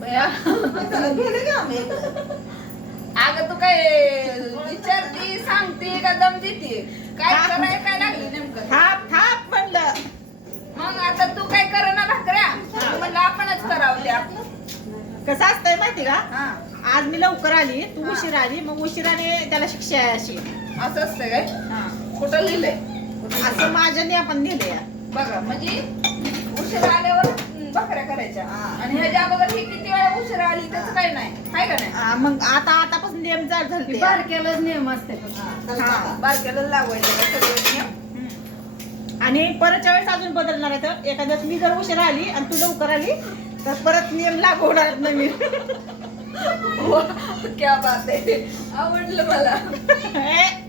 बया? अगं तू काय विचारती सांगते का दम देते? काय हा. कराय काय लागली नेमकं? थाप थाप म्हणलं. मग आता तू काय कर ना भाकऱ्या म्हणलं आपणच करावं त्या कसं असतंय माहिती का? हा. आज मी लवकर आली तू. उशीर आली मग उशिराने त्याला शिक्षा आहे अशी असं असतं काय? हा. कुठं लिहिलंय? असं माझ्याने आपण दिले बघा म्हणजे उशीर आल्यावर भाकऱ्या करायच्या हा. आणि ह्याच्या अगोदर ही किती वेळा उशीर आली त्याचं काही नाही हाय का नाही मग आता आतापासून नियम चाल बारक्यालाच नियम असते हा, चल हा. बाबा. बारक्याला लावायचं का सगळं नियम? हम्म. आणि परतच्या वेळेस अजून बदलणार आहे तर एखाद्या वेळेस मी जर उशीर आली आणि तू लवकर आली तर परत नियम लागू होणार आहेत नवीन वा, क्या बात आहे आवडलं मला हे.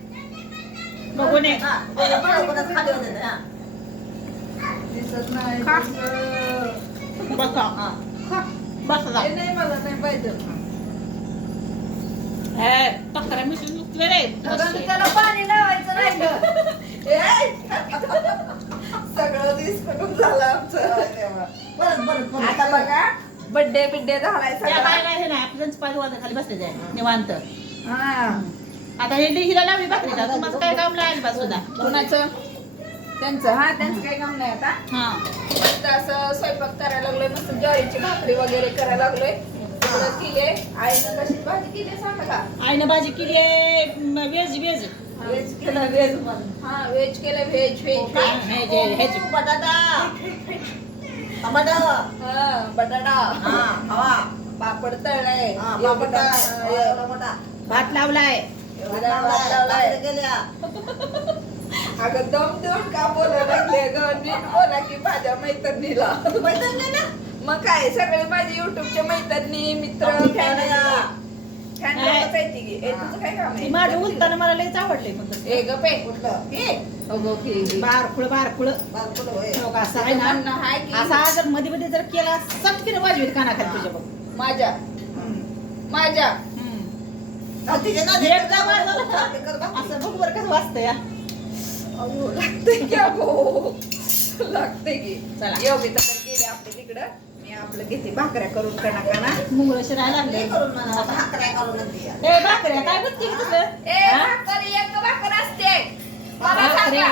बघून ये. हा, बरं, बरं, बरं, खाली होते ते, हा. दिसत नाही. दिसत. बसा. बसा जा. नाही मला नाही पाहिजे. टकरा मिसळून उठले रे. अगं, त्याला पाणी लावायचं राहिलं ए! सगळं दिसकटून झालं आमचं. तेव्हा. परत, परत, परत. आता बघा बड्डे बिड्डे झालाय सगळा. हे नाही खाली बसले जाय निवांत. हा. आता हे हिला लावली भाकरी का तुम्हाला काय काम लागेल बा सुद्धा. कुणाचं? त्यांचं हा त्यांचं काही काम नाही आता. हा. मस्त असं लागलोय मस्त ज्वारीची भाकरी वगैरे करायला लागलोय. केले आईनं कशी भाजी केली सांगा? का आईनं भाजी केली आहे म, व्हेज व्हेज. व्हेज केलं व्हेज हा व्हेज. केलं व्हेज व्हेज. हा, हे. बटाटा. टमाटा हा बटाटा. हा हवा पापड तळलाय. हा हा, टमाटा भात लावलाय. भात लावलाय. अगं दम देऊन का बोलायला लागले ग? नीट बोला की माझ्या मैत्रिणीला. मैत्रिणी ना मग काय सगळे माझे युट्यूबचे मैत्रिणी मित्र आपली फॅमिली फॅमिली. फॅन काय? लोकच आहेत ती की. ए, तुझं काय काम ती आहे माझं उलताना मला लयच आवडले ए ग पे. कुठलं हे अगो की बारकुळ बारकुळ. बारकुलं होय. का, असं आहे ना म्हणणं आहे की असा जर मध्ये मध्ये जर केला सटकीनं वाजवीत कानाखाली तुझ्या बघ. माझ्या. माझ्या. असं बघ बरं कसं वाजतं या अयो लागते की अगो. लागते की. चला. योगिता तर गेले आपल्या तिकडं. मी आपलं घेते भाकऱ्या करून कणा कणा मुंगळं शिरायला लागले. करून म्हणा, भाकऱ्या करून दे. ए भाकऱ्या काय बघते की तुझं ए? भाकर एक भाकर असते. मला. सांगा.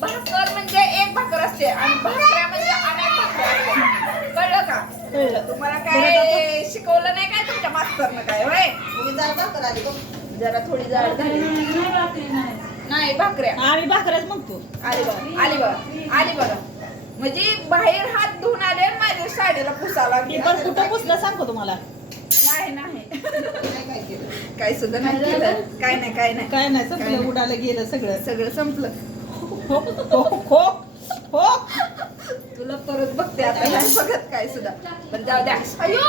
भाकर म्हणजे एक भाकर असते आणि भाकऱ्या म्हणजे अनेक भाकऱ्या असतात. कळलं का? कळलं. तुम्हाला काय शिकवलं नाही काय तुमच्या मास्तरनं काय होय? तुम्ही जरा भाकर आली. जरा थोडी जाड झाली. नाही भाकऱ्या. आम्ही भाकऱ्याच म्हणतो. आली बघा आली बघा आली बघा. म्हणजे बाहेर हात धुवून आले आणि माझ्या साडीला पुसायला मी पण कुठं पुसलं सांगतो तुम्हाला. नाही नाही. काय केलं. काय सुद्धा नाही केलं. काय नाही काय नाही. काय नाही काय संपलं नाही. उडालं गेलं सगळं. सगळं संपलं. हो हो हो हो. तुला परत बघते आता नाही बघत काय सुद्धा. पण जाऊ द्या. अयो!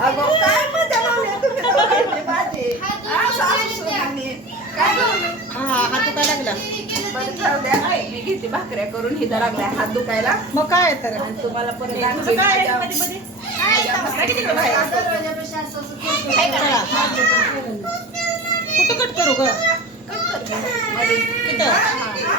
अगो काय मजा लावली तुम्ही दोघांनी माझी. हा, सासू सुनांनी. काय लावलं? हा हात दुखायला लागला बरं जाऊ घेते भाकऱ्या करून हिला लागलाय हात दुखायला. मग काय तर? आणि तुम्हाला परत आणखी काय आहे मध्ये? मध्ये तिकडे बाहेर. काय? कुठं कट करू ग? कट कर. मध्ये. इथं.